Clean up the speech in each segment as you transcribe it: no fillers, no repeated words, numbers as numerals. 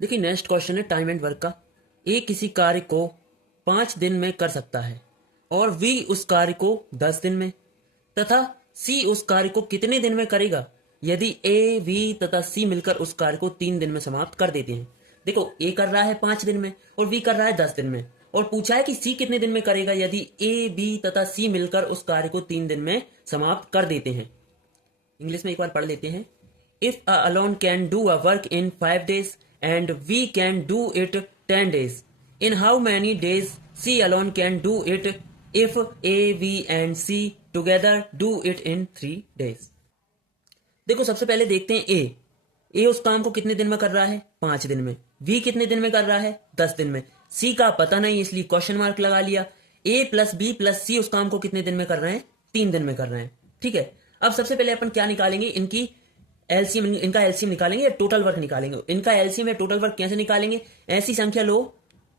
देखिए next question है time and work का। ए किसी कार्य को 5 दिन में कर सकता है और वी उस कार्य को 10 दिन में, तथा सी उस कार्य को कितने दिन में करेगा यदि ए वी तथा सी मिलकर उस कार्य को 3 दिन में समाप्त कर देते हैं। देखो ए कर रहा है 5 दिन में और वी कर रहा है 10 दिन में, और पूछा है कि सी कितने दिन में करेगा यदि ए बी तथा सी मिलकर उस कार्य को 3 दिन में समाप्त कर देते हैं। इंग्लिश में एक बार पढ़ लेते हैं। If a alone can do a work in 5 days and we can do it 10 days, in how many days C alone can do it if A, B and C together do it in 3 days। देखो सबसे पहले देखते हैं ए उस काम को कितने दिन में कर रहा है 5 दिन में, V कितने दिन में कर रहा है 10 दिन में, C का पता नहीं इसलिए क्वेश्चन मार्क लगा लिया। A प्लस बी प्लस सी उस काम को कितने दिन में कर रहे हैं 3 दिन में कर रहे हैं। ठीक है, अब सबसे पहले अपन क्या निकालेंगे, इनकी एलसीएम, इनका एलसीएम निकालेंगे या टोटल वर्क निकालेंगे। इनका एलसीएम या टोटल वर्क कैसे निकालेंगे, ऐसी संख्या लो,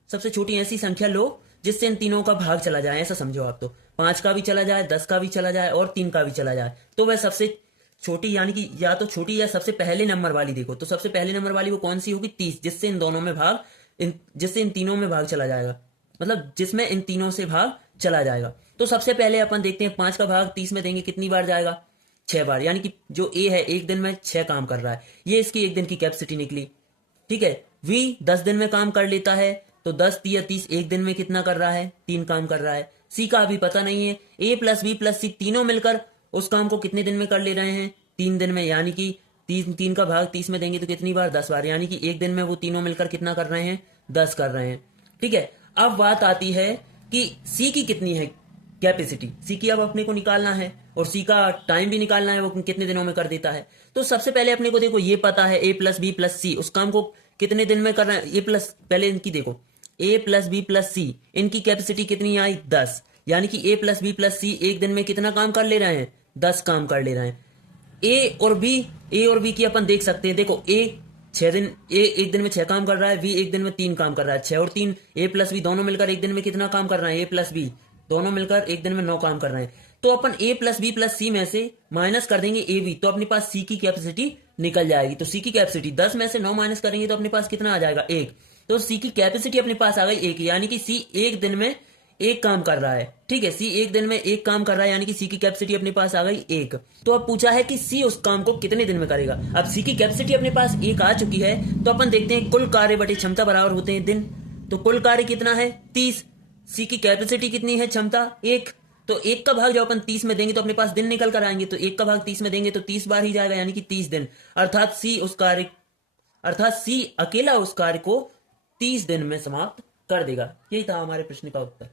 सबसे छोटी ऐसी संख्या लो जिससे इन तीनों का भाग चला जाए, ऐसा समझो आप। तो 5 का भी चला जाए, 10 का भी चला जाए और 3 का भी चला जाए, तो वह सबसे छोटी यानी कि या तो छोटी या सबसे पहले नंबर वाली देखो, तो सबसे पहले नंबर वाली वो कौन सी होगी 30, जिससे इन दोनों में भाग जिससे इन तीनों में भाग चला जाएगा, मतलब जिसमें इन तीनों से भाग चला जाएगा। तो सबसे पहले अपन देखते हैं 5 का भाग 30 में देंगे कितनी बार जाएगा 6 बार, यानी कि जो ए है 1 दिन में 6 काम कर रहा है, ये इसकी 1 दिन की कैपेसिटी निकली। ठीक है, वी 10 दिन में काम कर लेता है, तो 10 या 30 1 दिन में कितना कर रहा है 3 काम कर रहा है। सी का अभी पता नहीं है, ए प्लस बी प्लस सी तीनों मिलकर उस काम को कितने दिन में कर ले रहे हैं 3 दिन में, यानी कि 3 का भाग 30 में देंगे तो कितनी बार 10 बार, यानी कि 1 दिन में वो तीनों मिलकर कितना कर रहे हैं 10 कर रहे हैं। ठीक है, अब बात आती है कि सी की कितनी है कैपेसिटी, सी की अब अपने को निकालना है और सी का टाइम भी निकालना है, वो कितने दिनों में कर देता है। तो सबसे पहले अपने को देखो ये पता है ए प्लस बी प्लस सी उस काम को कितने दिन में कर रहे हैं। ए प्लस पहले इनकी देखो, ए प्लस बी प्लस सी इनकी कैपेसिटी कितनी आई 10, यानी कि ए प्लस बी प्लस सी 1 दिन में कितना काम कर ले रहे हैं 10 काम कर ले रहे हैं। ए और बी की अपन देख सकते हैं, देखो ए 6 दिन, ए 1 दिन में 6 काम कर रहा है, बी 1 दिन में 3 काम कर रहा है, 6 और 3 ए प्लस बी दोनों मिलकर 1 दिन में कितना काम कर रहे हैं, ए प्लस बी दोनों मिलकर 1 दिन में 9 काम कर रहे हैं। तो अपन ए प्लस बी प्लस सी में से माइनस कर देंगे ए बी, तो अपने पास सी की कैपेसिटी निकल जाएगी। तो सी की कैपेसिटी 10 में से 9 माइनस करेंगे तो अपने पास कितना आ जाएगा 1, तो सी की कैपेसिटी अपने पास आ गई 1, यानी कि सी 1 दिन में 1 काम कर रहा है। ठीक है, सी 1 दिन में 1 काम कर रहा है, यानी कि सी की कैपेसिटी अपने पास आ गई 1। तो अब पूछा है कि सी उस काम को कितने दिन में करेगा। अब सी की कैपेसिटी अपने पास 1 आ चुकी है, तो अपन देखते हैं कुल कार्य बटे क्षमता बराबर होते हैं दिन। तो कुल कार्य कितना है 30, सी की कैपेसिटी कितनी है क्षमता 1, तो 1 का भाग जब अपन 30 में देंगे तो अपने पास दिन निकल कर आएंगे, तो 1 का भाग 30 में देंगे तो 30 बार ही जाएगा, यानी कि 30 दिन। अर्थात सी अकेला उस कार्य को 30 दिन में समाप्त कर देगा। यही था हमारे प्रश्न का उत्तर।